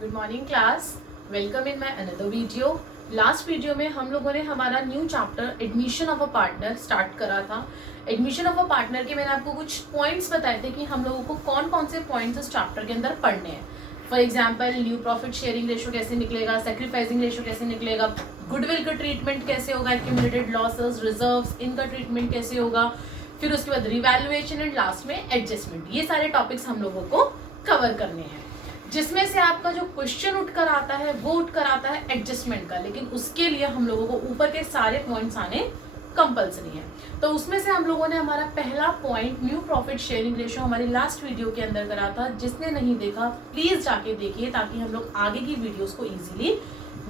Good morning class, welcome in my another video. Last video में हम लोगों ने हमारा new chapter admission of a partner start करा था। एडमिशन ऑफ अ पार्टनर के मैंने आपको कुछ पॉइंट्स बताए थे कि हम लोगों को कौन कौन से पॉइंट्स इस चैप्टर के अंदर पढ़ने हैं। For example, new profit sharing ratio कैसे निकलेगा, सेक्रीफाइसिंग रेशो कैसे निकलेगा, गुडविल का ट्रीटमेंट कैसे होगा, एक्यूमुलेटेड लॉसेस, रिजर्व्स, इनका ट्रीटमेंट कैसे होगा, फिर उसके बाद रिवैल्यूएशन एंड लास्ट में एडजस्टमेंट। ये सारे टॉपिक्स हम लोगों को कवर करने हैं, जिसमें से आपका जो क्वेश्चन उठकर आता है वो उठकर आता है एडजस्टमेंट का, लेकिन उसके लिए हम लोगों को ऊपर के सारे पॉइंट्स आने कंपलसरी है। तो उसमें से हम लोगों ने हमारा पहला point new profit sharing ratio हमारी लास्ट वीडियो के अंदर करा था। जिसने नहीं देखा प्लीज जाके देखिए, ताकि हम लोग आगे की वीडियोस को इजीली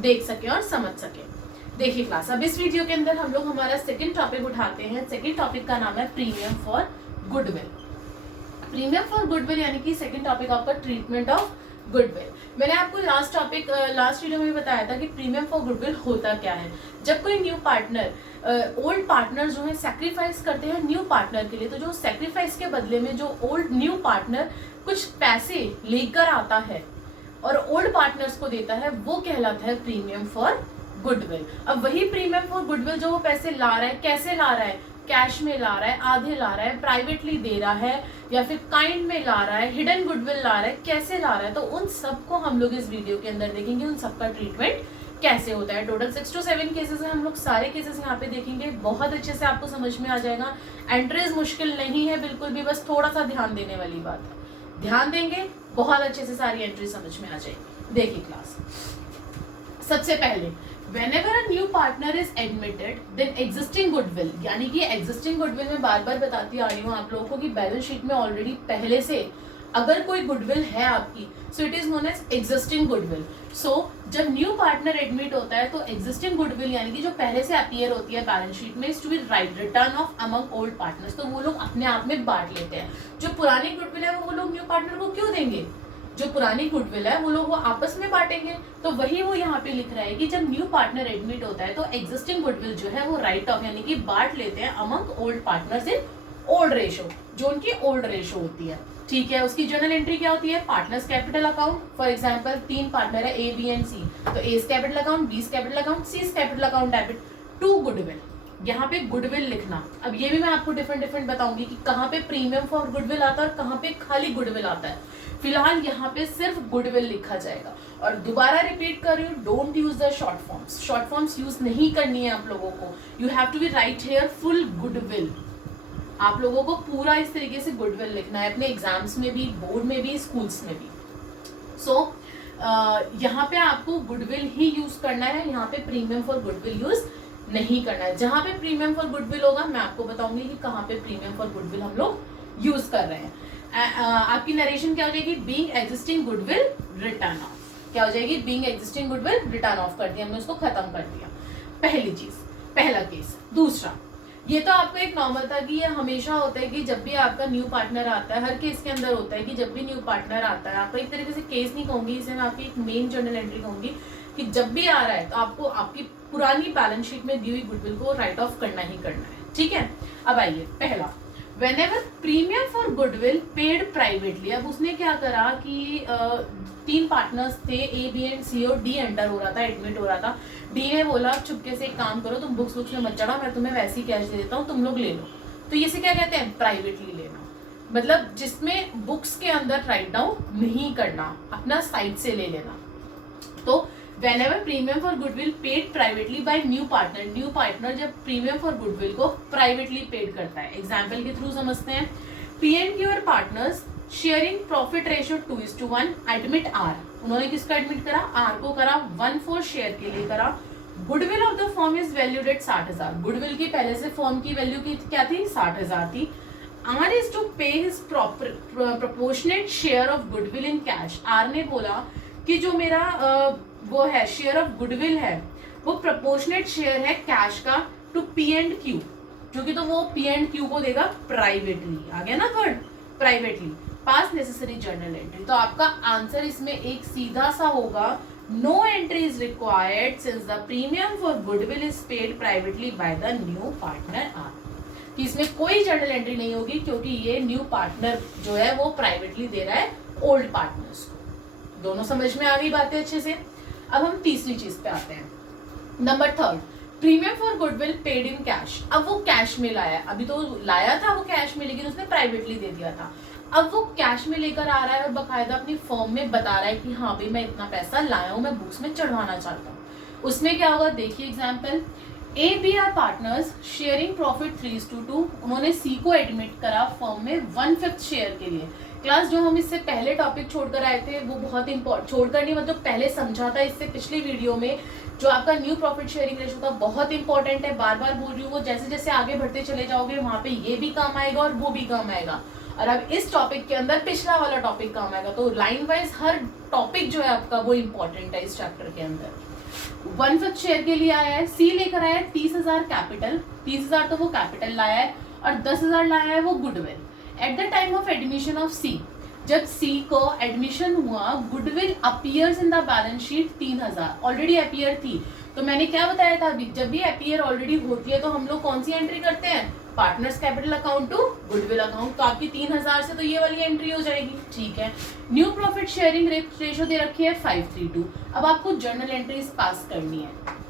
देख सके और समझ सके। देखिए क्लास, अब इस वीडियो के अंदर हम लोग हमारा सेकंड टॉपिक उठाते हैं। सेकंड टॉपिक का नाम है premium for goodwill. Premium for goodwill यानी कि सेकंड टॉपिक आपका ट्रीटमेंट ऑफ गुडविल। मैंने आपको लास्ट वीडियो में बताया था कि प्रीमियम फॉर गुडविल होता क्या है। जब कोई न्यू पार्टनर ओल्ड पार्टनर जो है सेक्रीफाइस करते हैं न्यू पार्टनर के लिए, तो जो सेक्रीफाइस के बदले में जो ओल्ड न्यू पार्टनर कुछ पैसे लेकर आता है और ओल्ड पार्टनर्स को देता है, वो कहलाता है प्रीमियम फॉर गुडविल। अब वही प्रीमियम फॉर गुडविल जो वो पैसे ला रहा है, कैसे ला रहा है, कैश में ला रहा है, आधे ला रहा है, प्राइवेटली दे रहा है, या फिर काइंड में ला रहा है, हिडन गुडविल ला रहा है, कैसे ला रहा है, तो उन सबको हम लोग इस वीडियो के अंदर देखेंगे। उन सबका ट्रीटमेंट कैसे होता है। टोटल 6 to 7 केसेस है, हम लोग सारे केसेस यहाँ पे देखेंगे। बहुत अच्छे से आपको समझ में आ जाएगा। एंट्रीज मुश्किल नहीं है बिल्कुल भी, बस थोड़ा सा ध्यान देने वाली बात है। ध्यान देंगे, बहुत अच्छे से सारी एंट्री समझ में आ जाएगी। देखिए क्लास, सबसे पहले whenever a new partner is admitted then existing goodwill, यानी कि existing goodwill में बार बार बताती आ रही हूँ आप लोगों को कि बैलेंस शीट में ऑलरेडी पहले से अगर कोई गुडविल है आपकी, so it is known as existing goodwill. So जब न्यू पार्टनर एडमिट होता है तो एग्जिस्टिंग गुडविल यानी कि जो पहले से अपीयर होती है बैलेंस शीट में, is to be right return of among old partners. तो वो लोग अपने आप में बांट लेते हैं। जो पुरानी गुडविल है वो लोग न्यू पार्टनर को क्यों देंगे, जो पुरानी गुडविल है वो लोग वो आपस में बांटेंगे। तो वही वो यहाँ पे लिख रहा है कि जब न्यू पार्टनर एडमिट होता है तो एग्जिस्टिंग गुडविल जो है वो राइट ऑफ यानी कि बांट लेते हैं among old partners in old ratio, जो उनकी ओल्ड रेशो होती है। ठीक है, उसकी जर्नल एंट्री क्या होती है, partners capital account. For example 3 partner है ए बी एंड सी, तो A capital account, B capital account, C capital account debit to goodwill. यहाँ पे गुडविल लिखना। अब ये भी मैं आपको डिफरेंट बताऊंगी कि कहाँ पे प्रीमियम फॉर गुडविल आता है और कहाँ पे खाली गुडविल आता है। फिलहाल यहाँ पे सिर्फ गुडविल लिखा जाएगा। और दोबारा रिपीट कर रही हूँ, don't use the short forms. Short forms use नहीं करनी है आप लोगों को। You have to be write here full goodwill. आप लोगों को पूरा इस तरीके से गुडविल लिखना है, अपने एग्जाम्स में भी, बोर्ड में भी, स्कूल्स में भी। सो यहाँ पे आपको गुडविल ही यूज करना है, यहाँ पे प्रीमियम फॉर गुडविल यूज नहीं करना है। जहां पे प्रीमियम फॉर गुडविल होगा मैं आपको बताऊंगी कि कहाँ पे प्रीमियम फॉर गुडविल हम लोग यूज कर रहे हैं। आपकी नरेशन क्या हो जाएगी, being existing goodwill return of. क्या हो जाएगी, being existing goodwill return of कर दिया, हमने उसको खत्म कर दिया। पहली चीज, पहला केस। दूसरा, ये तो आपको एक नॉर्मल था कि ये हमेशा होता है कि जब भी आपका न्यू पार्टनर आता है, हर केस के अंदर होता है कि जब भी न्यू पार्टनर आता है, आपको एक तरीके से केस नहीं कहूंगी, इसे मैं आपकी एक मेन जर्नल एंट्री कहूंगी कि जब भी आ रहा है तो आपको आपकी पुरानी बैलेंस शीट में दी हुई गुडविल को राइट ऑफ करना ही करना है। ठीक है, अब आइए पहला, whenever premium for goodwill paid privately. अब उसने क्या करा कि 3 पार्टनर्स थे ए बी एंड सी, और डी एंटर हो रहा था, एडमिट हो रहा था। डी ने बोला चुपके से एक काम करो, तुम बुक्स में मत चढ़ाओ, मैं तुम्हें वैसे ही कैश दे देता हूँ, तुम लोग ले लो। तो ये से क्या कहते हैं, प्राइवेटली लेना, मतलब जिसमें बुक्स के अंदर राइट डाउन नहीं करना, अपना साइड से ले लेना। तो whenever premium for goodwill paid privately by new partner, new partner जब प्रीमियम फॉर गुडविल को प्राइवेटली पेड करता है, एग्जाम्पल के थ्रू समझते हैं। पी एंड क्यू और partners sharing profit ratio 2:1, admit R. उन्होंने किसको एडमिट करा, आर को करा, 1/4 शेयर के लिए करा। Goodwill of the firm is valued at 60,000। Goodwill की पहले से फर्म की वैल्यू की क्या थी, 60,000 थी। R is to pay his proportionate share of goodwill in cash. R ने बोला कि जो मेरा वो है शेयर ऑफ गुडविल है वो प्रोपोर्शनेट शेयर है कैश का टू पी एंड क्यू, जो कि तो वो पी एंड क्यू को देगा प्राइवेटली। आ गया ना word, privately. Pass necessary journal entry. तो आपका आंसर इसमें एक सीधा सा होगा, no entry is required since the premium for goodwill is paid privately by the new partner R. कि इसमें कोई जर्नल एंट्री नहीं होगी क्योंकि ये न्यू पार्टनर जो है वो प्राइवेटली दे रहा है ओल्ड पार्टनर्स को। दोनों समझ में आ गई बातें अच्छे से। अब हम तीसरी चीज पे आते हैं, number third, premium for goodwill paid in cash. अब वो कैश में लाया, अभी तो लाया था वो कैश में, लेकिन उसने प्राइवेटली दे दिया था। अब वो कैश में लेकर आ रहा है और बकायदा अपनी फर्म में बता रहा है कि हाँ भाई मैं इतना पैसा लाया हूँ, मैं बुक्स में चढ़वाना चाहता हूँ। उसमें क्या होगा, देखिए example, A B are partners sharing profit 3:2। उन्होंने सी को एडमिट करा फर्म में 1/5 शेयर के लिए। क्लास जो हम इससे पहले टॉपिक छोड़कर आए थे वो बहुत इंपॉर्टेंट, छोड़कर नहीं मतलब पहले समझा था इससे पिछली वीडियो में, जो आपका न्यू प्रॉफिट शेयरिंग रेशो था, बहुत इंपॉर्टेंट है। बार बार बोल रही हूँ, वो जैसे जैसे आगे बढ़ते चले जाओगे वहां पे ये भी काम आएगा और वो भी काम आएगा। और अब इस टॉपिक के अंदर पिछला वाला टॉपिक काम आएगा, तो लाइन वाइज हर टॉपिक जो है आपका वो इंपॉर्टेंट है इस चैप्टर के अंदर। 1/5 शेयर के लिए आया है, सी लेकर आया है 30,000 कैपिटल, 30,000 तो वो कैपिटल लाया है और 10,000 लाया है वो goodwill. At the time of admission of C, जब सी को एडमिशन हुआ, goodwill appears in the balance sheet 3,000 already appear थी। तो मैंने क्या बताया था अभी, जब भी अपीयर ऑलरेडी होती है तो हम लोग कौन सी एंट्री करते हैं, partners capital account to goodwill account. तो आपकी 3,000 से तो ये वाली एंट्री हो जाएगी, ठीक है। न्यू प्रॉफिट शेयरिंग रेशो दे रखी है 5:3:2। अब आपको जर्नल एंट्रीज पास करनी है।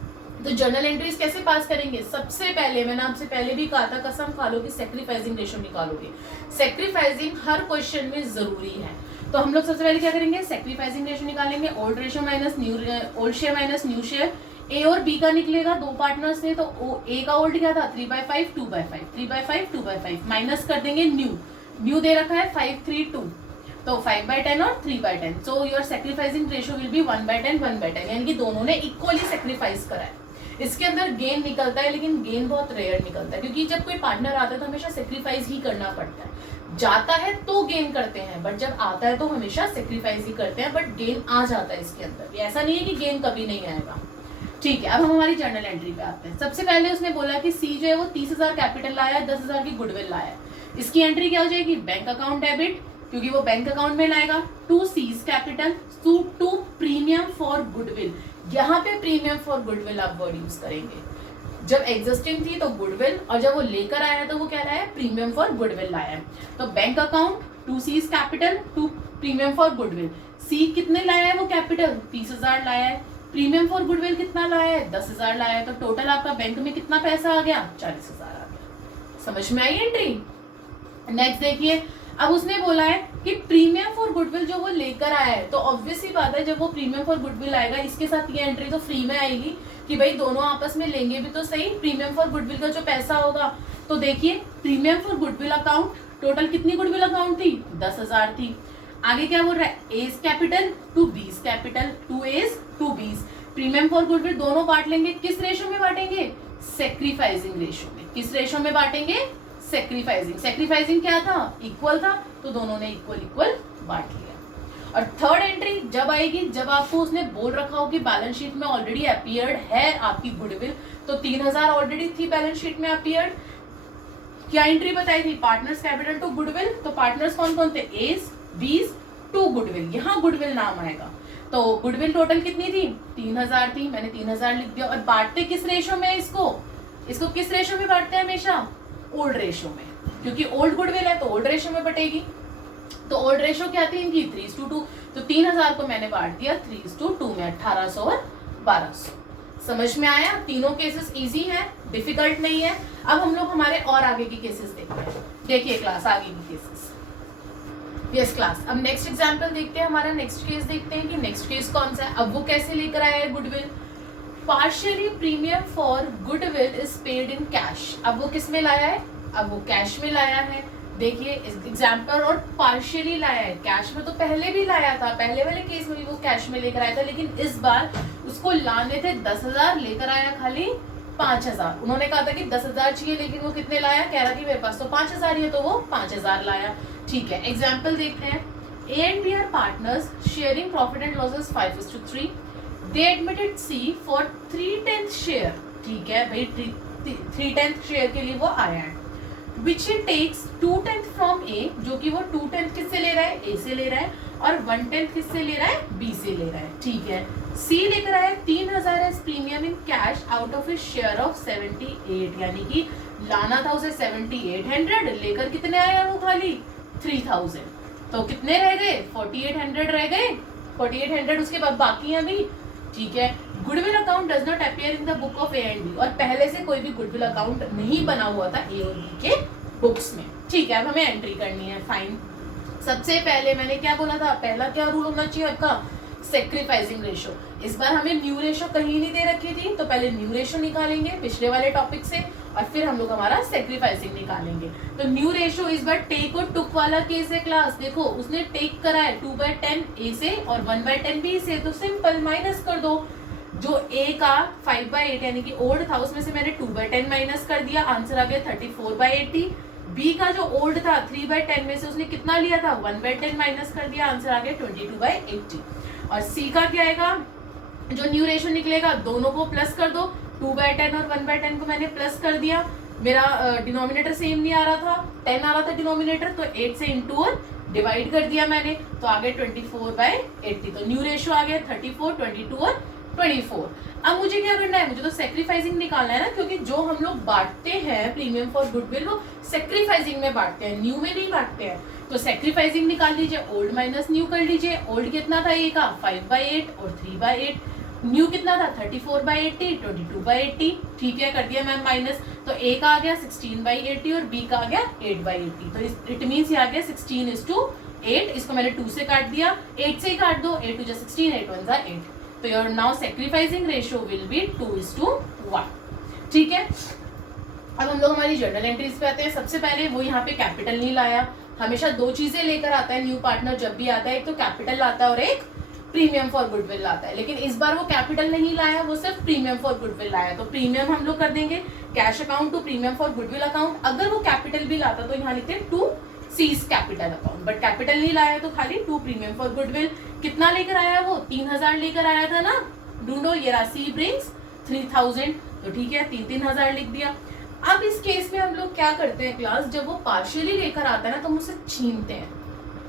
तो जर्नल एंट्रीज कैसे पास करेंगे, सबसे पहले मैंने आपसे पहले भी कहा था, कसम खा लो कि सेक्रीफाइसिंग रेशो निकालोगे। सेक्रीफाइसिंग हर क्वेश्चन में जरूरी है। तो हम लोग सबसे पहले क्या करेंगे, सेक्रीफाइसिंग रेशो निकालेंगे, old ratio minus new, old share minus new share. A और बी का निकलेगा, दो पार्टनर्स थे, तो ए का ओल्ड क्या था 3/5 2/5, 3/5 2/5 माइनस कर देंगे न्यू दे रखा है 5:3:2, तो 5/10 और 3/10। So your sacrificing ratio will be 1/10 1/10, यानी कि दोनों ने इक्वली सेक्रीफाइस करा है। इसके अंदर गेन निकलता है, लेकिन गेन बहुत रेयर निकलता है, क्योंकि जब कोई पार्टनर आता है तो हमेशा सेक्रीफाइस ही करना पड़ता है। जाता है तो गेन करते हैं, बट जब आता है तो हमेशा सेक्रीफाइस ही करते हैं, बट गेन आ जाता है इसके अंदर। ऐसा नहीं है कि गेन कभी नहीं आएगा, ठीक है। अब हम हमारी जर्नल एंट्री पे आते हैं। सबसे पहले उसने बोला कि सी जो है वो 30,000 कैपिटल लाया है, 10,000 की गुडविल लाया है। इसकी एंट्री क्या हो जाएगी, बैंक अकाउंट डेबिट, क्योंकि वो बैंक अकाउंट में लाएगा, to C's capital, to premium for goodwill. यहाँ पे प्रीमियम फॉर गुडविल आप वर्ड यूज करेंगे। जब एग्जिस्टिंग थी तो गुडविल, और जब वो लेकर आया तो वो क्या लाया है, प्रीमियम फॉर गुडविल लाया है। तो bank account, to C's capital, to premium for goodwill. C कितने लाया है वो कैपिटल, 30,000 लाया है। प्रीमियम फॉर गुडविल कितना लाया है, 10,000 लाया है। तो टोटल आपका बैंक में कितना पैसा आ गया, 40,000 आ गया। समझ में आई एंट्री। नेक्स्ट देखिए, अब उसने बोला है कि प्रीमियम फॉर गुडविल जो वो लेकर आया है, तो ऑब्वियस ही बात है जब वो प्रीमियम फॉर गुडविल आएगा, इसके साथ ये एंट्री तो फ्री में आएगी कि भाई दोनों आपस में लेंगे भी तो सही प्रीमियम फॉर गुडविल का जो पैसा होगा। तो देखिए premium for goodwill account, total कितनी गुडविल अकाउंट थी, 10,000 थी। आगे क्या बोल रहा है, A's capital to B's capital, to A's to B's. Premium for goodwill दोनों बांट लेंगे, किस रेशो में बांटेंगे, सेक्रीफाइसिंग रेशो में। किस रेशो में बांटेंगे, सेक्रीफाइसिंग। सेक्रीफाइसिंग क्या था, इक्वल था, तो दोनों ने इक्वल बांट लिया। और थर्ड एंट्री जब आएगी, जब आपको उसने बोल रखा हो कि बैलेंस शीट में ऑलरेडी अपीयर्ड है आपकी गुडविल, तो 3,000 ऑलरेडी थी बैलेंस शीट में अपीयर्ड। क्या एंट्री बताई थी, पार्टनर्स कैपिटल टू गुडविल। तो पार्टनर्स कौन कौन थे, एज बीस टू गुडविल, यहाँ गुडविल नाम आएगा। तो गुडविल टोटल कितनी थी, 3,000 थी, मैंने 3,000 लिख दिया। और बांटते किस रेशो में, इसको किस रेशो में बांटते हैं हमेशा, ओल्ड रेशो में, क्योंकि ओल्ड गुडविल है तो ओल्ड रेशो में बटेगी। तो ओल्ड रेशो क्या थी इनकी, 3:2। तो 3,000 को मैंने बांट दिया 3:2 में, 1,800 और 1,200। समझ में आया। तीनों केसेस इजी हैं, डिफिकल्ट नहीं है। अब हम लोग हमारे और आगे की केसेस देखते हैं। देखिए क्लास आगे की केसेस, यस क्लास। अब नेक्स्ट एग्जांपल देखते हैं, हमारा नेक्स्ट केस देखते हैं कि नेक्स्ट केस कौन सा है। अब वो कैसे लेकर आया है goodwill, partially premium for goodwill is paid in cash. अब वो किस में लाया है, अब वो कैश में लाया है। देखिए एग्जाम्पल, और पार्शियली लाया है, कैश में तो पहले भी लाया था, पहले वाले केस में भी वो कैश में लेकर आया था, लेकिन इस बार उसको लाने थे 10,000, लेकर आया खाली 5,000। उन्होंने कहा था कि 10,000 चाहिए, लेकिन वो कितने लाया, कह रहा कि मेरे पास तो 5,000 ही है, तो वो 5,000 लाया। ठीक है, एग्जाम्पल देखते हैं। A and B are partners sharing profit and losses 5:3। They admitted C for 3/10 share. ठीक है भाई, 3/10 शेयर के लिए वो आया है। विच ही टेक्स 2/10 फ्रॉम ए, जो कि वो 2/10 किससे ले रहा है, ए से ले रहा है, और 1/10 किससे ले रहा है, बी से ले रहा है। ठीक है, सी लेकर आया 3,000 as premium in cash out of his share of 78, यानी कि लाना था उसे 7,800, लेकर कितने आया वो, खाली 3,000। तो कितने रह गए, 4,800 रह गए 4800 उसके बाद बाकी हैं भी, ठीक है। Goodwill account does not appear in the book of A and B, और पहले से कोई भी गुडविल अकाउंट नहीं बना हुआ था ए और बी के बुक्स में, ठीक है। अब हमें एंट्री करनी है, फाइन। सबसे पहले मैंने क्या बोला था, पहला क्या रूल होना चाहिए आपका, सेक्रीफाइसिंग रेशो। इस बार हमें न्यू रेशो कहीं नहीं दे रखी थी, तो पहले न्यू रेशो निकालेंगे पिछले वाले टॉपिक से, और फिर हम लोग हमारा सेक्रीफाइसिंग निकालेंगे। तो न्यू रेशो इस बार टेक और टुक वाला केस है क्लास। देखो उसने टेक करा है 2/10 ए से और 1/10 बी से, तो सिंपल माइनस कर दो। जो ए का 5/8 यानी कि ओल्ड था उसमें से मैंने 2/10 माइनस कर दिया, आंसर आ गया 34/80। बी का जो ओल्ड था 3/10 में से उसने कितना लिया था, 1/10 माइनस कर दिया, आंसर आ गया 22/80। और सी का क्या आएगा, जो न्यू रेशो निकलेगा दोनों को प्लस कर दो, 2/10 और 1/10 को मैंने प्लस कर दिया। मेरा डिनोमिनेटर सेम नहीं आ रहा था, 10 आ रहा था डिनोमिनेटर, तो 8 से इंटू और डिवाइड कर दिया मैंने, तो आ गया 24/80। तो न्यू रेशो आ गया 34, 22 और 24। अब मुझे क्या करना है, मुझे तो सेक्रीफाइसिंग निकालना है ना, क्योंकि जो हम लोग बांटते हैं प्रीमियम फॉर गुडविल वो सेक्रीफाइसिंग में बांटते हैं, न्यू में नहीं बांटते हैं। तो सेक्रीफाइसिंग निकाल लीजिए, ओल्ड माइनस न्यू कर लीजिए। ओल्ड कितना था ए का, 5/8 और 3/8। न्यू कितना था, 34/80, 22/80, ठीक है, कर दिया मैम माइनस। तो ए का आ गया 16/80 और बी का आ गया 8/80। तो इट मीन्स ये आ गया 16:8। इसको मैंने 2 से काट दिया, 8 से ही काट दो, 8 2 16, 8 1 8। तो your now sacrificing ratio will be 2:1, ठीक है। अब हम लोग हमारी जर्नल एंट्रीज पे आते हैं। सबसे पहले वो यहाँ पे कैपिटल नहीं लाया। हमेशा दो चीजें लेकर आता है न्यू पार्टनर जब भी आता है, एक तो कैपिटल लाता है और एक प्रीमियम फॉर गुडविल लाता है। लेकिन इस बार वो कैपिटल नहीं लाया, वो सिर्फ प्रीमियम फॉर गुडविल लाया। तो प्रीमियम हम लोग कर देंगे cash account to premium for goodwill account. अगर वो कैपिटल भी लाता तो यहाँ लिखते to C's capital account, but capital नहीं लाया तो खाली टू प्रीमियम फॉर गुडविल। कितना लेकर आया वो, 3000 लेकर आया था ना, ढूंढो ये राशि ब्रिंग्स 3000, तो ठीक है 3,000 लिख दिया। अब इस केस में हम लोग क्या करते हैं क्लास, जब वो पार्शियली लेकर आता है ना तो हम उसे छीनते हैं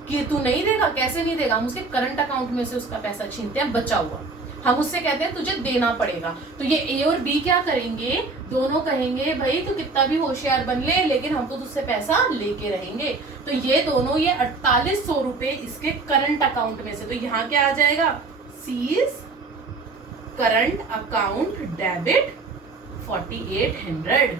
कि तू नहीं देगा, कैसे नहीं देगा, हम उसके करंट अकाउंट में से उसका पैसा छीनते हैं बचा हुआ, हम उससे कहते हैं तुझे देना पड़ेगा। तो ये ए और बी क्या करेंगे, दोनों कहेंगे भाई तू कितना भी होशियार बन ले लेकिन हम तो तुझसे पैसा लेके रहेंगे। तो ये दोनों ये 4800 रुपए इसके करंट अकाउंट में से, तो यहाँ क्या आ जाएगा, सीज करंट अकाउंट डेबिट 4800।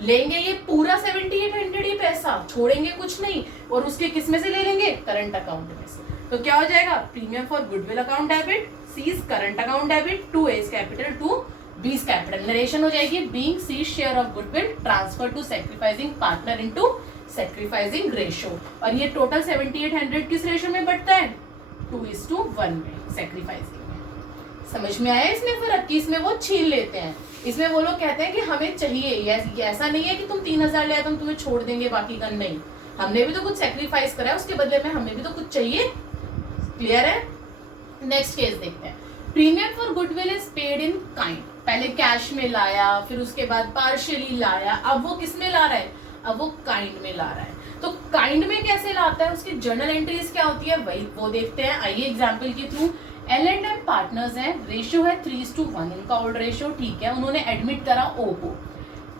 लेंगे ये पूरा 7800 ये पैसा, छोड़ेंगे कुछ नहीं, और उसके किस में से ले लेंगे, करंट अकाउंट में से। तो क्या हो जाएगा, premium for goodwill account debit, C's current account debit, to A's capital to B's capital. Narration हो जाएगी, being C's share of goodwill transfer to sacrificing partner into sacrificing ratio. और ये टोटल 7800 किस रेशो में बढ़ता है, 2:1 में सेक्रीफाइसिंग में। समझ में आया इसमें फर्क कि इसमें वो छीन लेते हैं, इसमें वो लोग कहते हैं कि हमें चाहिए। ये ऐसा नहीं है कि तुम 3000 ले आए तुम तुम्हें छोड़ देंगे बाकी का, नहीं, हमने भी तो कुछ सेक्रीफाइस करा है, उसके बदले में हमें भी तो कुछ चाहिए। क्लियर है। नेक्स्ट केस देखते हैं। Premium for goodwill is paid in kind. पहले कैश में लाया, फिर उसके बाद पार्शियली लाया, अब वो किस में ला रहा है, अब वो काइंड में ला रहा है। तो काइंड में कैसे लाता है, उसकी जर्नल एंट्रीज क्या होती है वही वो देखते हैं। आइए एग्जाम्पल के थ्रू। L&M पार्टनर्स हैं, रेशियो है 3:1, उनका ओल्ड रेशियो, ठीक है। उन्होंने एडमिट करा ओ को,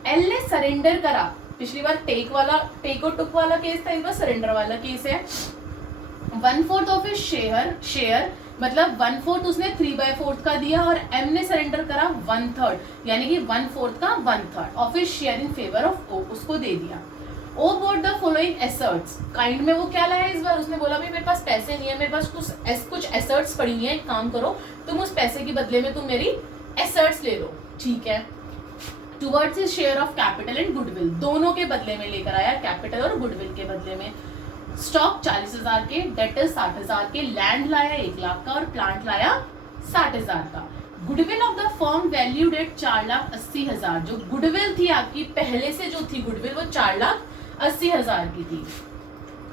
एल ने सरेंडर करा। पिछली बार टेक और टुक वाला केस था, इस बार सरेंडर वाला केस है। 1/4 ऑफ हिज शेयर मतलब 1/4 उसने 3/4 का दिया, और एम ने सरेंडर करा 1/3 यानी कि 1/4 का 1/3 of his share in favour of O, उसको दे दिया। O bought the following assets. Kind में वो क्या लाया इस बार, उसने बोला भाई मेरे पास पैसे नहीं है, मेरे पास कुछ एसर्ट्स पड़ी हैं, एक काम करो तुम उस पैसे के बदले में तुम मेरी एसर्ट्स ले लो, ठीक है। Towards his share of capital and goodwill, दोनों के बदले में लेकर आया, कैपिटल और गुडविल के बदले में। स्टॉक 40,000 के, डेटर 60,000 के, लैंड लाया 1 लाख का और प्लांट लाया 60,000 का। Goodwill of the firm valued at 4,80,000। जो गुडविल थी आपकी पहले से जो थी गुडविल वो 4,80,000 की थी,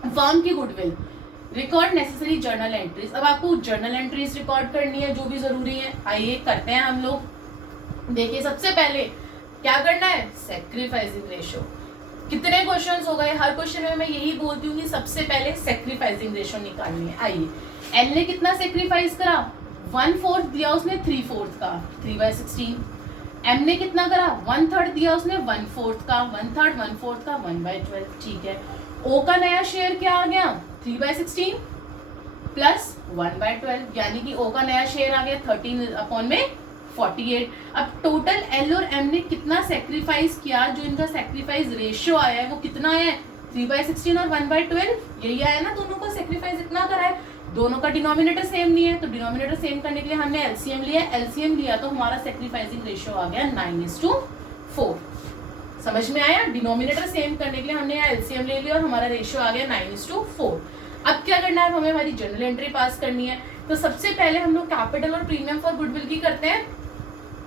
फर्म की goodwill. Record necessary journal entries. अब आपको जर्नल एंट्रीज रिकॉर्ड करनी है जो भी जरूरी है, आइए करते हैं हम लोग। देखिए सबसे पहले क्या करना है, सेक्रीफाइसिंग रेशियो। कितने क्वेश्चंस हो गए, हर क्वेश्चन में मैं यही बोलती हूँ कि सबसे पहले सेक्रीफाइसिंग रेशियो निकालनी है। आइए, एल ने कितना सेक्रीफाइस करा, 1/4 दिया उसने 3/4 का, 3/16। एम ने कितना करा, 1/3 दिया उसने 1/4 का, 1/3 1/4 का, 1/12, ठीक है। ओ का नया शेयर क्या आ गया, 3/16, प्लस 1/12, यानी कि ओ का नया शेयर आ गया 13/48। अब टोटल एल और एम ने कितना सेक्रीफाइस किया, जो इनका सेक्रीफाइस रेशियो आया है वो कितना है 3/16 और 1/12, यही आया ना, दोनों का सेक्रीफाइस इतना करा है। दोनों का डिनोमिनेटर सेम नहीं है, तो डिनोमिनेटर सेम करने के लिए हमने एलसीएम लिया, एलसीएम लिया तो हमारा सेक्रीफाइसिंग रेशियो आ गया 9:4। समझ में आया, डिनोमिनेटर सेम करने के लिए हमने यहाँ एलसीएम ले लिया और हमारा रेशियो आ गया 9:4। अब क्या करना है, हमें हमारी जर्नल एंट्री पास करनी है। तो सबसे पहले हम लोग कैपिटल और प्रीमियम फॉर गुडविल की करते हैं।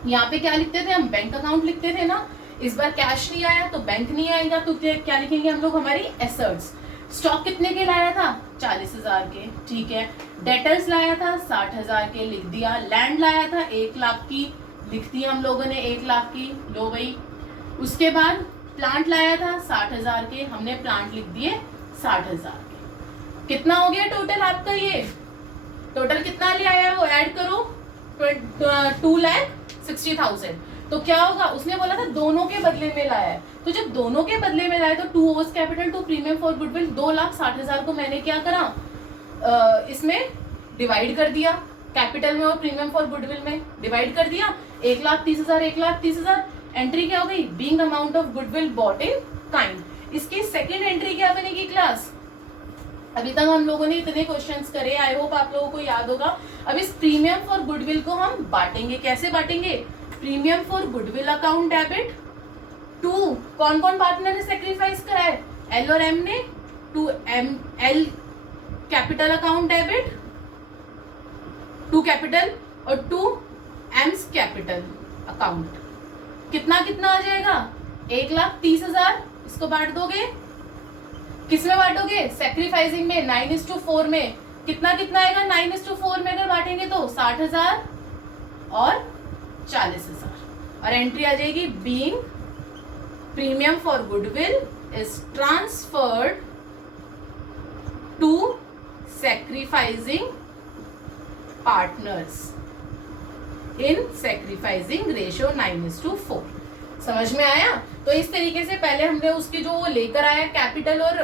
यहाँ पे क्या लिखते थे हम, बैंक अकाउंट लिखते थे ना। इस बार कैश नहीं आया तो बैंक नहीं आएगा, तो क्या लिखेंगे हम लोग, हमारी एसेट्स। स्टॉक कितने के लाया था 40,000 के, ठीक है। डेटर्स लाया था 60,000 के, लिख दिया। लैंड लाया था 1 लाख की, लिख दी हम लोगों ने 1 लाख की, लो भाई। उसके बाद प्लांट लाया था 60,000 के, हमने प्लांट लिख दिए 60,000 के। कितना हो गया टोटल आपका, ये टोटल कितना ले आया वो ऐड करो, 2,60,000। तो क्या होगा, उसने बोला था दोनों के बदले में लाया है, तो जब दोनों के बदले में लाया तो 2 overs capital 2 premium for goodwill, 2,60,000 को मैंने क्या करा, इसमें डिवाइड कर दिया, कैपिटल में और प्रीमियम फॉर गुडविल में डिवाइड कर दिया। 1,30,000 1,30,000, एंट्री क्या हो गई, being amount of goodwill bought in kind. इसकी सेकेंड एंट्री क्या बनेगी क्लास, अभी तक हम लोगों ने इतने क्वेश्चंस करे, आई होप आप लोगों को याद होगा। अब इस प्रीमियम फॉर गुडविल को हम बांटेंगे, कैसे बांटेंगे, premium for goodwill account debit to, कौन कौन पार्टनर ने सेक्रीफाइस करा है, एल और एम ने, to M L capital account debit to capital और टू एम्स कैपिटल अकाउंट। कितना कितना आ जाएगा, 1,30,000, इसको बांट दोगे, किसमें बांटोगे, सेक्रीफाइसिंग में, 9:4 में। कितना कितना आएगा 9:4 में अगर बांटेंगे तो 60,000 और 40,000, और एंट्री आ जाएगी being premium for goodwill is transferred to sacrificing partners in sacrificing ratio 9:4। समझ में आया। तो इस तरीके से पहले हमने उसकी जो वो लेकर आया कैपिटल और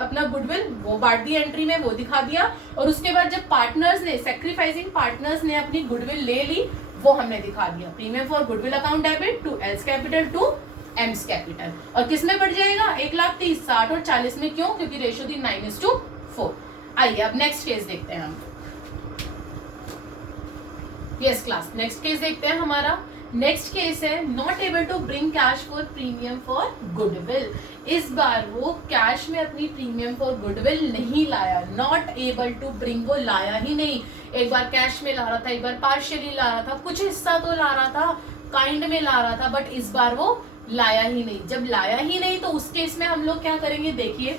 अपना गुडविल वो बांट दिया एंट्री में, वो दिखा दिया। और उसके बाद जब पार्टनर्स ने, सेक्रीफाइसिंग पार्टनर्स ने अपनी गुडविल ले ली, वो हमने दिखा दिया, premium for goodwill account debit to L's capital to M's capital. और किस में बढ़ जाएगा, 1,30,000, 60 और 40 में, क्यों, क्योंकि रेशियो थी 9:4। आइए अब नेक्स्ट केस देखते हैं हम। यस क्लास, नेक्स्ट केस देखते हैं हमारा। नेक्स्ट केस है not able to bring cash for premium for goodwill. इस बार वो कैश में अपनी प्रीमियम फॉर गुडविल नहीं लाया, नॉट एबल टू ब्रिंग, वो लाया ही नहीं। एक बार कैश में ला रहा था, एक बार पार्शियली ला रहा था, कुछ हिस्सा तो ला रहा था, काइंड में ला रहा था, बट इस बार वो लाया ही नहीं। जब लाया ही नहीं तो उस केस में हम लोग क्या करेंगे, देखिए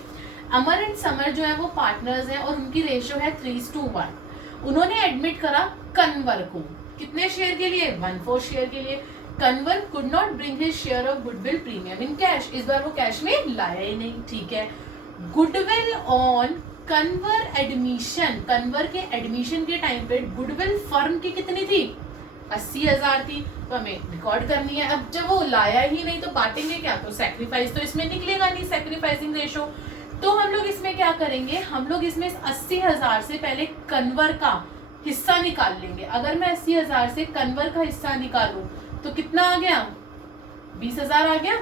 अमर एंड समर जो है वो पार्टनर्स हैं और उनकी रेशियो है 3:1। उन्होंने एडमिट करा कन्वर को, कितने शेयर के लिए, 1/4 शेयर के लिए। Kanwar could not bring his share of goodwill premium in cash, इस बार वो कैश में लाया ही नहीं, ठीक है। Goodwill on Kanwar admission, Kanwar के एडमिशन के टाइम पे गुडविल फर्म की कितनी थी, 80,000 थी, तो हमें रिकॉर्ड करनी है। अब जब वो लाया ही नहीं तो बांटेंगे क्या, तो सेक्रीफाइस तो इसमें निकलेगा नहीं, सेक्रीफाइसिंग रेशो। तो हम लोग इसमें क्या करेंगे, हम लोग इसमें 80,000 से पहले कन्वर का हिस्सा निकाल लेंगे। अगर मैं 80,000 से कन्वर का हिस्सा निकालूं तो कितना आ गया, 20,000 आ गया।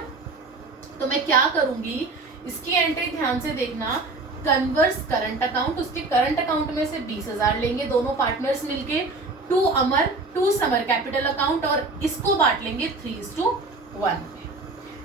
तो मैं क्या करूंगी, इसकी एंट्री ध्यान से देखना, कन्वर्स करंट अकाउंट, उसके करंट अकाउंट में से 20,000 लेंगे दोनों पार्टनर्स मिलके, to Amar to Samar capital account, और इसको बांट लेंगे 3:1 में।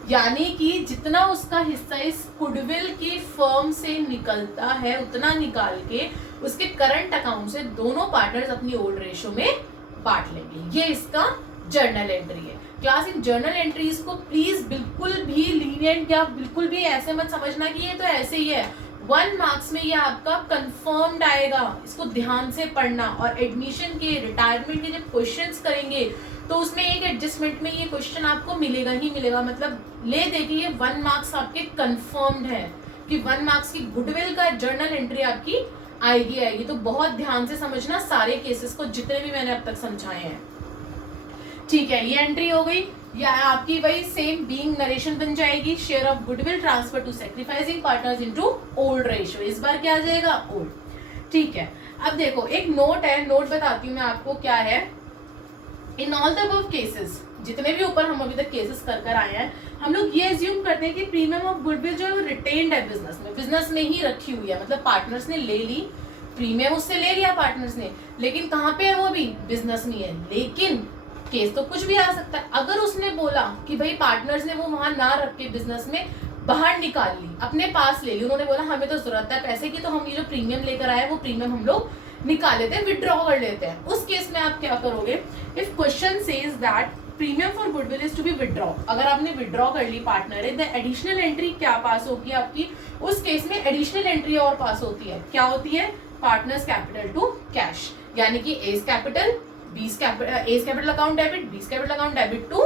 यानी कि जितना उसका हिस्सा इस गुडविल की फर्म से निकलता है उतना निकाल के उसके करंट अकाउंट से दोनों पार्टनर्स अपनी ओल्ड रेशियो में बांट लेंगे। ये इसका जर्नल एंट्री है। क्लास इन जर्नल एंट्रीज को प्लीज बिल्कुल भी लीनियंट या बिल्कुल भी ऐसे मत समझना कि ये तो ऐसे ही है। 1 मार्क्स में ये आपका कंफर्म्ड आएगा, इसको ध्यान से पढ़ना। और एडमिशन के, रिटायरमेंट के जब क्वेश्चंस करेंगे तो उसमें एक एडजस्टमेंट में ये क्वेश्चन आपको मिलेगा ही मिलेगा। मतलब ले देखिए 1 मार्क्स आपके कंफर्म्ड है कि 1 मार्क्स की गुडविल का जर्नल एंट्री आपकी आएगी। तो बहुत ध्यान से समझना सारे केसेस को, जितने भी मैंने अब तक समझाए हैं, ठीक है। ये एंट्री हो गई, या आपकी वही सेम बीइंग नरेशन बन जाएगी, share of goodwill transfer to sacrificing partners into old ratio. इस बार क्या आ जाएगा, ओल्ड, ठीक है। अब देखो एक नोट है, नोट बताती हूँ मैं आपको क्या है। In all the above cases, जितने भी ऊपर हम अभी तक केसेस कर आए हैं, हम लोग ये एज्यूम करते हैं कि प्रीमियम ऑफ गुडविल जो है वो रिटेन्ड है बिजनेस में ही रखी हुई है, मतलब पार्टनर्स ने ले ली, प्रीमियम उससे ले लिया पार्टनर्स ने, लेकिन कहाँ पे है वो भी बिजनेस में है। लेकिन केस तो कुछ भी आ सकता है, अगर उसने बोला कि भाई पार्टनर्स ने वो वहां ना रख के बिजनेस में बाहर निकाल ली, अपने पास ले ली, उन्होंने बोला हमें तो जरूरत है पैसे की, तो हम ये जो प्रीमियम लेकर आए वो प्रीमियम हम लोग निकाल लेते हैं, विड्रॉ कर लेते हैं। उस केस में आप क्या करोगे, if question says that premium for goodwill is to be withdraw, अगर आपने विड्रॉ कर ली पार्टनर है, द एडिशनल एंट्री क्या पास होगी आपकी, उस केस में एडिशनल एंट्री और पास होती है, क्या होती है, पार्टनर्स कैपिटल टू कैश, यानी कि A's capital B's capital account debit, B's capital account debit to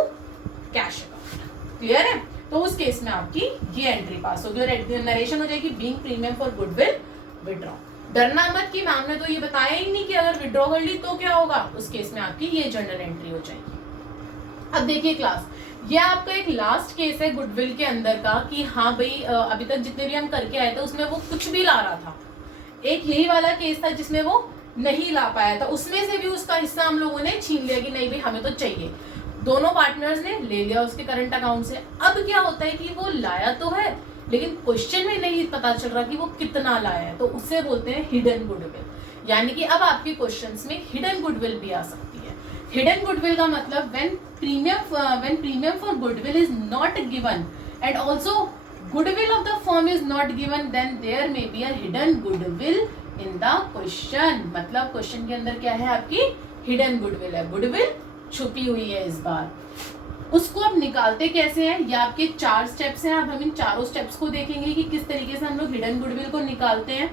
cash account. Clear है? तो उस केस में आपकी ये एंट्री पास होगी और नरेशन हो जाएगी being premium for goodwill withdraw. डरना मत कि मैम ने तो ये बताया ही नहीं कि अगर विड्रॉ कर ली तो क्या होगा, उस केस में आपकी ये जर्नल एंट्री हो जाएगी। अब देखिए क्लास, ये आपका एक लास्ट केस है गुडविल के अंदर का कि हाँ भाई अभी तक जितने भी हम करके आए थे उसमें वो कुछ भी ला रहा था। एक यही वाला केस था जिसमें वो नहीं ला पाया था, उसमें से भी उसका हिस्सा हम लोगों ने छीन लिया कि नहीं भाई हमें तो चाहिए, दोनों पार्टनर्स ने ले लिया उसके करंट अकाउंट से। अब क्या होता है कि वो लाया तो है लेकिन क्वेश्चन में नहीं पता चल रहा कि वो कितना लाया है, तो उससे बोलते हैं हिडन गुडविल। यानी कि अब आपके क्वेश्चंस में हिडन गुडविल भी आ सकती है। हिडन गुडविल का मतलब when premium for goodwill is not given and also goodwill of the firm is not given, then there may be a hidden goodwill in the question. मतलब question के अंदर क्या है, आपकी हिडन गुडविल है, goodwill छुपी हुई है इस बार। उसको अब निकालते कैसे हैं, ये आपके 4 स्टेप्स हैं। अब हम इन चारों स्टेप्स को देखेंगे कि किस तरीके से हम लोग हिडन गुडविल को निकालते हैं।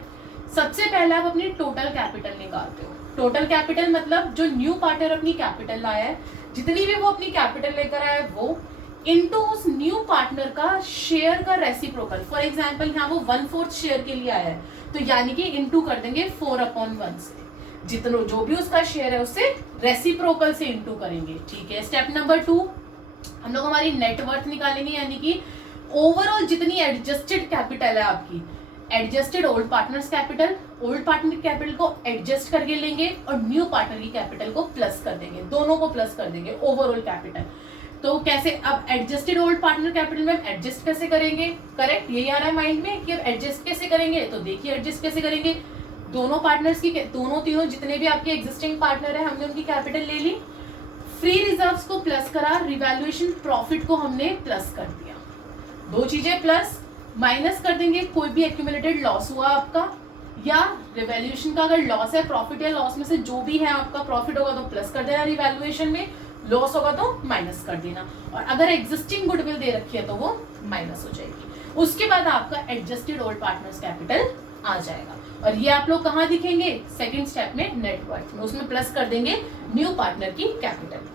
सबसे पहले आप अपनी टोटल कैपिटल निकालते हो। टोटल कैपिटल मतलब जो न्यू पार्टनर अपनी कैपिटल लाया है, जितनी भी वो अपनी कैपिटल लेकर आया है वो इनटू उस न्यू पार्टनर का शेयर का रेसिप्रोकल। फॉर एग्जांपल यहाँ वो 1/4 शेयर के लिए आया है, तो यानी कि इनटू कर देंगे 4/1 से, जितना जो भी उसका शेयर है उससे रेसिप्रोकल से इनटू करेंगे। ठीक है। स्टेप नंबर 2, हम लोग हमारी नेटवर्थ निकालेंगे, यानी कि ओवरऑल जितनी एडजस्टेड कैपिटल है आपकी, adjusted old partners capital, old partner capital को एडजस्ट करके लेंगे और न्यू पार्टनर की कैपिटल को प्लस कर देंगे, दोनों को प्लस कर देंगे, ओवरऑल कैपिटल। तो कैसे, अब एडजस्टेड ओल्ड पार्टनर कैपिटल में एडजस्ट कैसे करेंगे, करेक्ट, यही आ रहा है माइंड में कि अब एडजस्ट कैसे करेंगे। तो देखिए एडजस्ट कैसे करेंगे, दोनों पार्टनर्स की, दोनों तीनों जितने भी आपके एग्जिस्टिंग पार्टनर है हमने उनकी कैपिटल ले ली, फ्री रिजर्व्स को प्लस करा, रिवैल्यूएशन प्रॉफिट को हमने प्लस कर दिया। दो चीजें प्लस माइनस कर देंगे, कोई भी एक्यूमुलेटेड लॉस हुआ आपका या रिवैल्यूएशन का अगर लॉस है, प्रॉफिट या लॉस में से जो भी है आपका, प्रॉफिट होगा तो प्लस कर देना रिवैल्यूएशन में, लॉस होगा तो माइनस कर देना, और अगर एग्जिस्टिंग गुडविल दे रखी है तो वो माइनस हो जाएगी। उसके बाद आपका एडजस्टेड ओल्ड पार्टनर्स कैपिटल आ जाएगा और ये आप लोग कहाँ दिखेंगे, सेकंड स्टेप में नेटवर्थ में, उसमें प्लस कर देंगे न्यू पार्टनर की कैपिटल।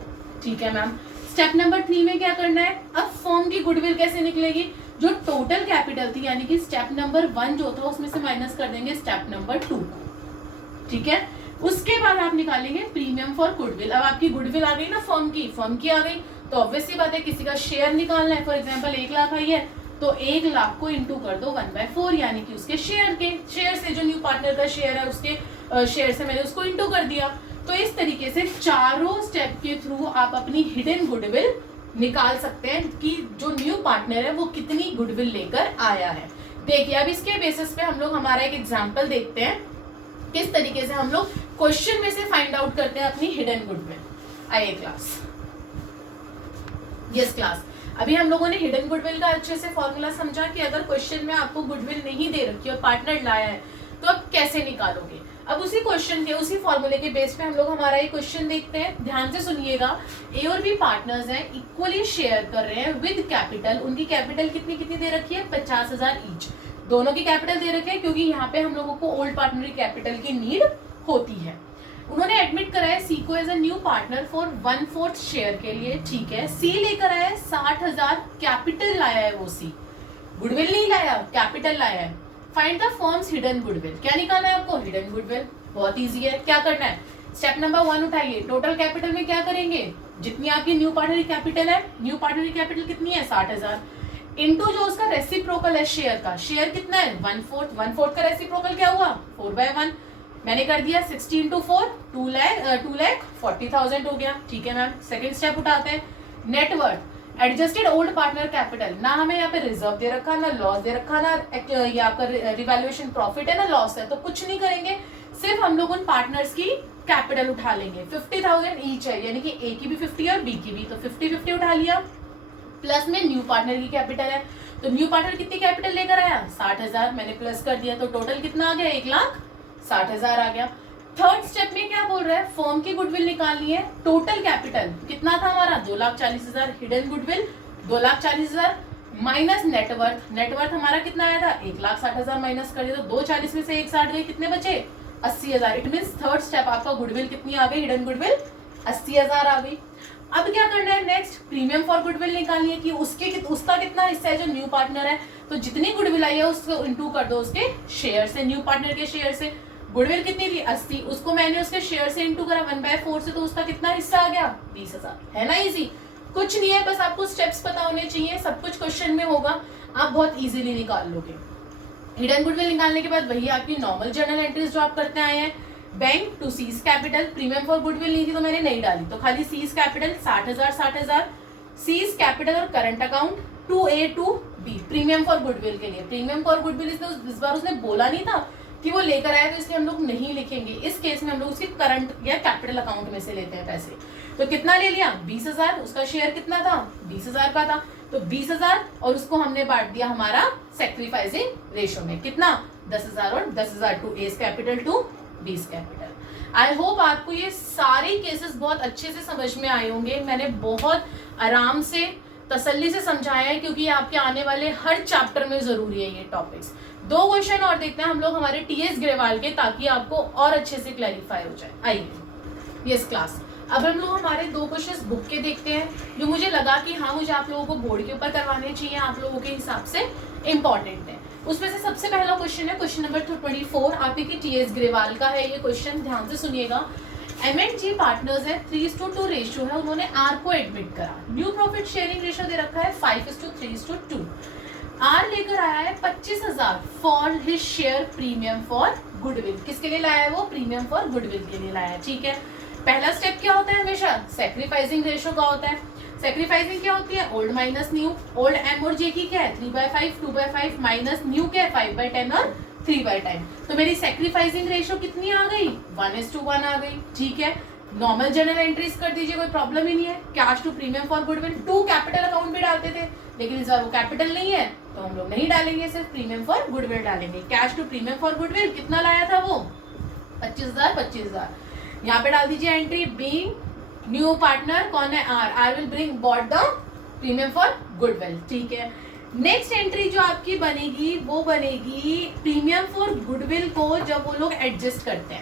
ठीक है मैम। स्टेप नंबर 3 में क्या करना है, अब फर्म की गुडविल कैसे निकलेगी, जो टोटल कैपिटल थी यानी कि स्टेप नंबर 1 जो था उसमें से माइनस कर देंगे स्टेप नंबर 2 को। ठीक है। उसके बाद आप निकालेंगे प्रीमियम फॉर गुडविल। अब आपकी गुडविल आ गई ना फर्म की आ गई, तो ऑब्वियसली बात है किसी का शेयर निकालना है। फॉर एग्जाम्पल 1 लाख आई है तो 1 लाख को इंटू कर दो 1/4, यानी कि उसके शेयर से जो न्यू पार्टनर का शेयर है उसके शेयर से मैंने उसको इंटू कर दिया। तो इस तरीके से चारों स्टेप के थ्रू आप अपनी हिडन गुडविल निकाल सकते हैं कि जो न्यू पार्टनर है वो कितनी गुडविल लेकर आया है। देखिए अब इसके बेसिस पे हम लोग हमारा एक एग्जांपल देखते हैं किस तरीके से हम लोग क्वेश्चन में से फाइंड आउट करते हैं अपनी हिडन गुडविल। आइए क्लास, यस क्लास, अभी हम लोगों ने हिडन गुडविल का अच्छे से फॉर्मूला समझा कि अगर क्वेश्चन में आपको गुडविल नहीं दे रखी और पार्टनर लाया है तो आप कैसे निकालोगे। अब उसी क्वेश्चन के उसी फॉर्मूले के बेस पे हम लोग हमारा एक क्वेश्चन देखते हैं। ध्यान से सुनिएगा, ए और बी पार्टनर्स हैं, इक्वली शेयर कर रहे हैं विद कैपिटल। उनकी कैपिटल कितनी कितनी दे रखी है, 50,000 ईच। दोनों की कैपिटल दे रखी है क्योंकि यहाँ पे हम लोगों को ओल्ड पार्टनर की कैपिटल की नीड होती है। उन्होंने एडमिट कराया सी को as a new partner for 1/4 share के लिए। ठीक है। सी लेकर आया 60,000 कैपिटल लाया है, वो सी गुडविल नहीं लाया, कैपिटल लाया है। Find the firms hidden goodwill. क्या निकालना है आपको, हिडन गुडविल। बहुत इजी है। क्या करना है, स्टेप नंबर 1 उठाइए, टोटल कैपिटल में क्या करेंगे, जितनी आपकी न्यू पार्टनर की कैपिटल है, न्यू पार्टनर की कैपिटल कितनी है 60,000 इनटू जो उसका रेसिप्रोकल है शेयर का, शेयर कितना है 1/4 का रेसिप्रोकल क्या हुआ 4/1, मैंने कर दिया 16 into 4 2,40,000 हो गया, ठीक है मैम। सेकंड स्टेप उठाते हैं, net worth adjusted old partner capital. ना हमें यहाँ पे रिजर्व दे रखा, ना लॉस दे रखा, ना ये आपका रिवैल्यूएशन प्रॉफिट है ना लॉस है, तो कुछ नहीं करेंगे, सिर्फ हम लोग उन पार्टनर्स की कैपिटल उठा लेंगे। 50,000 ईच है, यानी कि ए की भी 50 और बी की भी, तो 50-50 उठा लिया। प्लस में न्यू पार्टनर की कैपिटल है, तो न्यू पार्टनर कितनी कैपिटल लेकर आया, 60,000, मैंने प्लस कर दिया, तो टोटल कितना आ गया, 1,60,000 आ गया। थर्ड स्टेप में क्या बोल रहा है, फर्म की गुडविल निकालनी है। टोटल कैपिटल कितना था हमारा, 2,40,000, hidden goodwill 2,40,000 minus net worth. Net worth हमारा कितना आया था, 1,60,000 माइनस कर दिया, तो 240 में से 160 गई, कितने बचे, 80,000। इट मीन्स थर्ड स्टेप आपका गुडविल कितनी आ गई, हिडन गुडविल 80,000 आ गई। अब क्या करना है नेक्स्ट, प्रीमियम फॉर गुडविल निकालनी है कि उसका कितना हिस्सा है जो न्यू पार्टनर है, तो जितनी गुडविल आई है उसको इंटू कर दो उसके शेयर से, न्यू पार्टनर के शेयर से। गुडविल कितनी थी, 80, उसको मैंने उसके शेयर से इंटू करा 1/4 से, तो उसका कितना हिस्सा आ गया, 20,000। है ना इजी, कुछ नहीं है, बस आपको स्टेप्स पता होने चाहिए, सब कुछ क्वेश्चन में होगा, आप बहुत इजीली निकाल लोगे। हिडन गुडविल निकालने के बाद वही आपकी नॉर्मल जर्नल एंट्रीज जो आप करते आए हैं, bank to C's capital, premium for goodwill नहीं थी तो मैंने नहीं डाली, तो खाली सीज कैपिटल 60,000 सीज कैपिटल और current account to A to B, premium for goodwill के लिए। प्रीमियम फॉर गुडविल इस बार उसने बोला नहीं था कि वो लेकर आया, तो इसलिए हम लोग नहीं लिखेंगे, इस केस में हम लोग उसके करंट या कैपिटल अकाउंट में से लेते हैं पैसे। तो कितना ले लिया, 20,000, उसका शेयर कितना था, 20,000 का था, तो 20,000 और उसको हमने बांट दिया हमारा सैक्रिफाइसिंग रेशो में, कितना, 10,000 और 10,000 to A's capital to B's capital. I hope आपको ये सारे केसेस बहुत अच्छे से समझ में आए होंगे। मैंने बहुत आराम से तसल्ली से समझाया है, क्योंकि आपके आने वाले हर चैप्टर में जरूरी है ये टॉपिक्स। 2 क्वेश्चन और देखते हैं हम लोग हमारे टीएस ग्रेवाल के, ताकि आपको और अच्छे से क्लैरिफाई हो जाए। आइए यस क्लास, अब हम लोग हमारे 2 क्वेश्चंस बुक के देखते हैं, जो मुझे लगा कि हाँ मुझे आप लोगों को बोर्ड के ऊपर करवाने चाहिए, आप लोगों के हिसाब से इंपॉर्टेंट है। उसमें से सबसे पहला क्वेश्चन है क्वेश्चन नंबर 24, आपके टीएस ग्रेवाल का है ये क्वेश्चन, ध्यान से सुनिएगा। M&G पार्टनर्स है, 3:2 रेशियो है, उन्होंने R को एडमिट करा। न्यू प्रॉफिट शेयरिंग रेशियो दे रखा है 5:3:2। R लेकर आया है 25,000 for his share premium for goodwill. किसके लिए लाया है वो, प्रीमियम फॉर गुडविल के लिए लाया है, ठीक है। पहला स्टेप क्या होता है हमेशा, सैक्रिफाइसिंग रेशियो का होता है। सैक्रिफाइसिंग क्या होती है, old minus new. Old M और जे की क्या है, 3/5 2/5 माइनस न्यू क्या है, 5/10 और 3/10। तो मेरी सैक्रिफाइसिंग रेशियो कितनी आ गई, 1:1 आ गई, ठीक है। नॉर्मल जनरल एंट्रीज कर दीजिए, कोई प्रॉब्लम ही नहीं है। Cash to premium for goodwill, 2 capital account भी डालते थे, लेकिन इस बार वो कैपिटल नहीं है तो हम लोग नहीं डालेंगे, सिर्फ प्रीमियम फॉर गुडविल डालेंगे। Cash to premium for goodwill कितना लाया था वो, 25,000। यहाँ पे डाल दीजिए एंट्री, बीइंग न्यू पार्टनर कौन है, R will bring bought the premium for goodwill, ठीक है। नेक्स्ट एंट्री जो आपकी बनेगी वो बनेगी प्रीमियम फॉर गुडविल को जब वो लोग एडजस्ट करते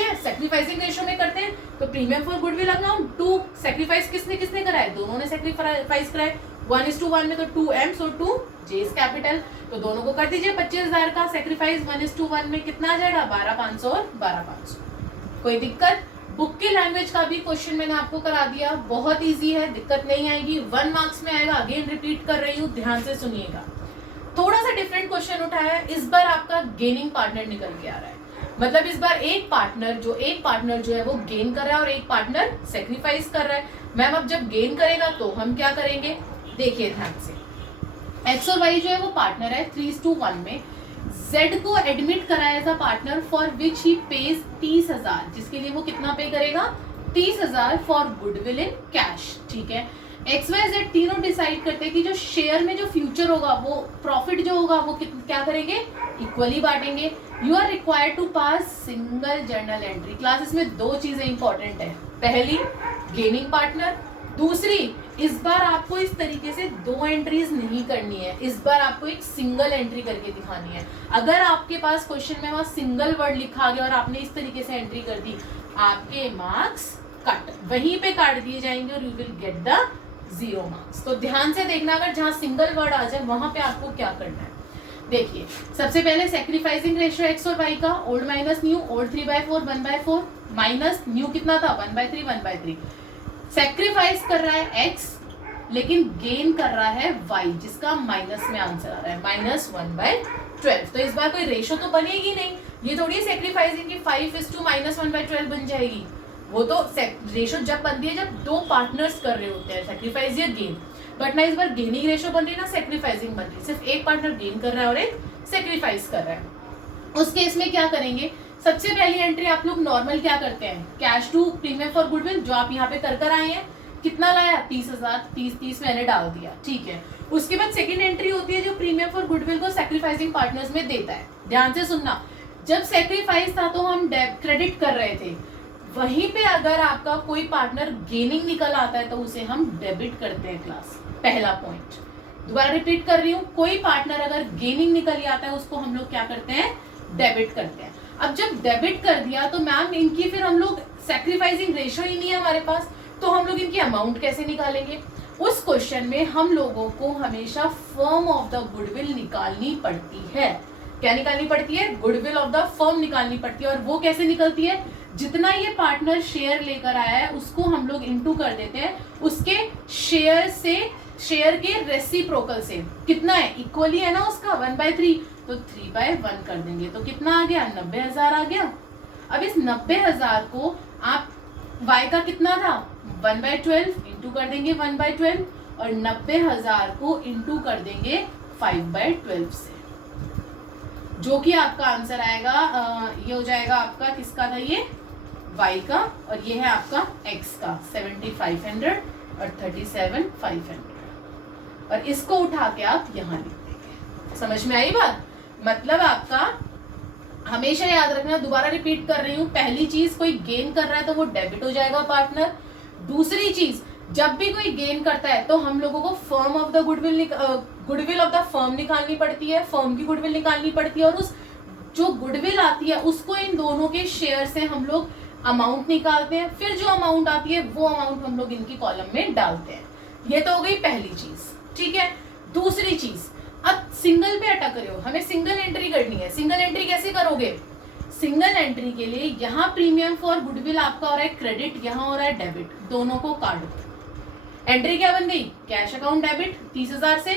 हैं सैक्रिफाइसिंग रेशियो में करते हैं, तो premium for goodwill account 2 sacrifice किसने कराए, दोनों ने सैक्रिफाइस कराए 1:1 में, तो 2M सो 2 जेस कैपिटल, तो दोनों को कर दीजिए 25,000 का सैक्रिफाइस 1:1 में, कितना आ जाएगा 12,500 और 12,500। कोई दिक्कत, बुक की लैंग्वेज का भी क्वेश्चन मैंने आपको करा दिया, बहुत इजी है, दिक्कत नहीं आएगी, 1 मार्क्स में आएगा। अगेन रिपीट कर रही हूँ, ध्यान से सुनिएगा। थोड़ा सा डिफरेंट क्वेश्चन उठाया है, इस बार आपका गेनिंग पार्टनर निकल के आ रहा है, मतलब इस बार एक पार्टनर जो है वो गेन कर रहा है और एक पार्टनर सेक्रीफाइस कर रहा है। मैम अब जब गेन करेगा तो हम क्या करेंगे, देखिए ध्यान से, एक्स और वाई जो है वो पार्टनर है 3:1 में, Z को एडमिट कराया as a partner for which he pays 30,000, जिसके लिए वो कितना पे करेगा 30,000 फॉर गुडविल इन कैश, ठीक है। एक्स वाई जेड तीनों डिसाइड करते हैं कि जो शेयर में जो फ्यूचर होगा वो प्रॉफिट जो होगा वो क्या करेंगे, इक्वली बांटेंगे। You are required to pass single journal entry. Class इसमें 2 चीजें इंपॉर्टेंट है, पहली गेनिंग पार्टनर, दूसरी इस बार आपको इस तरीके से 2 एंट्रीज नहीं करनी है, इस बार आपको एक सिंगल एंट्री करके दिखानी है। अगर आपके पास क्वेश्चन में वहां सिंगल वर्ड लिखा गया और आपने इस तरीके से एंट्री कर दी, आपके मार्क्स कट, वहीं पे काट दिए जाएंगे और you will get the 0 marks. तो ध्यान से देखना, अगर जहां सिंगल वर्ड आ जाए वहां पे आपको क्या करना है। देखिए सबसे पहले सैक्रिफाइसिंग रेशियो एक्स और वाई का, old minus new, old 3/4 1/4 minus new कितना था 1/3 1/3। सैक्रिफाइस कर रहा है एक्स लेकिन गेन कर रहा है वाई, जिसका माइनस में आंसर आ रहा है -1/12। तो इस बार कोई रेशो तो बनेगी नहीं, ये थोड़ी सेक्रीफाइसिंग की 5:-1/12 बन जाएगी। वो तो रेशो जब बनती है जब दो पार्टनर्स कर रहे होते हैं सेक्रीफाइस या गेन, बट ना इस बार गेनिंग रेशो बन रही है ना सेक्रीफाइसिंग बन रही है, सिर्फ एक पार्टनर गेन कर रहा है और एक सेक्रीफाइस कर रहा है। उस केस में क्या करेंगे, सबसे पहली एंट्री आप लोग नॉर्मल क्या करते हैं, cash to premium for goodwill जो आप यहाँ पे कर आए हैं, कितना लाया 30,000, 30 मैंने डाल दिया, ठीक है। उसके बाद सेकंड एंट्री होती है जो प्रीमियम फॉर गुडविल को सैक्रिफाइसिंग पार्टनर्स में देता है। ध्यान से सुनना, जब सैक्रिफाइस था तो हम क्रेडिट कर रहे थे, वहीं पे अगर आपका कोई पार्टनर गेनिंग निकल आता है तो उसे हम डेबिट करते हैं क्लास। पहला पॉइंट दोबारा रिपीट कर रही हूँ, कोई पार्टनर अगर गेनिंग निकल आता है उसको हम लोग क्या करते हैं, डेबिट करते हैं। अब जब डेबिट कर दिया तो मैम इनकी फिर हम लोग सैक्रिफाइसिंग रेशो ही नहीं है हमारे पास, तो हम लोग इनकी अमाउंट कैसे निकालेंगे। उस क्वेश्चन में हम लोगों को हमेशा फर्म ऑफ द गुडविल निकालनी पड़ती है। क्या निकालनी पड़ती है, गुडविल ऑफ द फर्म निकालनी पड़ती है। और वो कैसे निकलती है, जितना ये पार्टनर शेयर लेकर आया है उसको हम लोग इनटू कर देते हैं उसके शेयर से, शेयर के रेसिप्रोकल से। कितना है, इक्वली है ना उसका 1/3, तो 3/1 कर देंगे तो कितना आ गया, 90,000 आ गया। अब इस 90,000 को आप y का कितना था 1/12 इंटू कर देंगे 1/12 और 90,000 को इंटू कर देंगे 5/12 से, जो कि आपका आंसर आएगा ये हो जाएगा आपका, किसका था ये, y का, और ये है आपका x का 7,500 और 37,500, और इसको उठा के आप यहाँ लिख देंगे। समझ में आई बात, मतलब आपका हमेशा याद रखना, दोबारा रिपीट कर रही हूँ, पहली चीज कोई गेन कर रहा है तो वो डेबिट हो जाएगा पार्टनर। दूसरी चीज, जब भी कोई गेन करता है तो हम लोगों को firm of the goodwill of the firm निकालनी पड़ती है, फर्म की गुडविल निकालनी पड़ती है, और उस जो गुडविल आती है उसको इन दोनों के शेयर से हम लोग अमाउंट निकालते हैं, फिर जो अमाउंट आती है वो अमाउंट हम लोग इनकी कॉलम में डालते हैं। ये तो हो गई पहली चीज, ठीक है। दूसरी चीज, अब सिंगल पे अटक रहे हो, हमें सिंगल एंट्री करनी है। सिंगल एंट्री कैसे करोगे, सिंगल एंट्री के लिए यहाँ प्रीमियम फॉर गुडविल आपका हो रहा है क्रेडिट, यहाँ हो रहा है डेबिट, दोनों को काट दो। एंट्री क्या बन गई, कैश अकाउंट डेबिट 30,000 से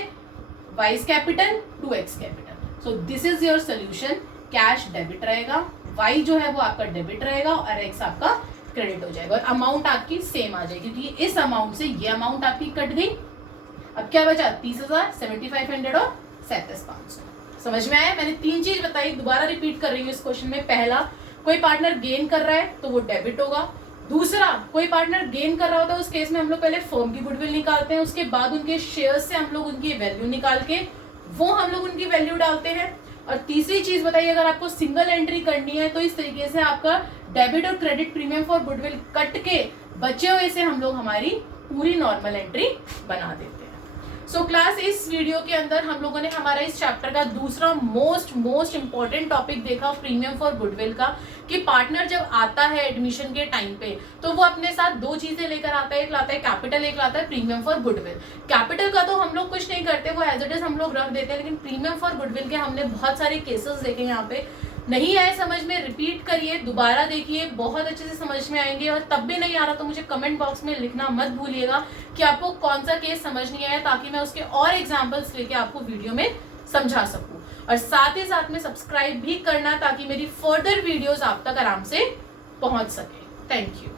Y's capital to X capital. So this is your solution, cash debit रहेगा, वाई जो है वो आपका डेबिट रहेगा और एक्स आपका क्रेडिट हो जाएगा, और अमाउंट आपकी सेम आ जाएगी क्योंकि इस अमाउंट से ये अमाउंट आपकी कट गई। अब क्या बचा, 30,000, 7,500 और 37,500। समझ में आया, मैंने तीन चीज बताई, दोबारा रिपीट कर रही हूँ इस क्वेश्चन में। पहला, कोई पार्टनर गेन कर रहा है तो वो डेबिट होगा। दूसरा, कोई पार्टनर गेन कर रहा होता है उस केस में हम लोग पहले फर्म की गुडविल निकालते हैं, उसके बाद उनके शेयर से हम लोग उनकी वैल्यू निकाल के वो हम लोग उनकी वैल्यू डालते हैं। और तीसरी चीज बताइए, अगर आपको सिंगल एंट्री करनी है तो इस तरीके से आपका डेबिट और credit premium for goodwill cut के बचे हुए से हम लोग हमारी पूरी नॉर्मल एंट्री बना देते हैं। सो क्लास, इस वीडियो के अंदर हम लोगों ने हमारा इस चैप्टर का दूसरा मोस्ट इंपॉर्टेंट टॉपिक देखा प्रीमियम फॉर गुडविल का, कि पार्टनर जब आता है एडमिशन के टाइम पे तो वो अपने साथ दो चीजें लेकर आता है, एक लाता है कैपिटल, एक लाता है प्रीमियम फॉर गुडविल। कैपिटल का तो हम लोग कुछ नहीं करते, वो एज इट इज हम लोग रख देते हैं, लेकिन प्रीमियम फॉर गुडविल के हमने बहुत सारे केसेस देखे यहाँ पे। नहीं आए समझ में, रिपीट करिए, दोबारा देखिए, बहुत अच्छे से समझ में आएंगे। और तब भी नहीं आ रहा तो मुझे कमेंट बॉक्स में लिखना मत भूलिएगा कि आपको कौन सा केस समझ नहीं आया, ताकि मैं उसके और एग्जाम्पल्स लेके आपको वीडियो में समझा सकूं। और साथ ही साथ में सब्सक्राइब भी करना ताकि मेरी फर्दर वीडियोस आप तक आराम से पहुंच सके। Thank you.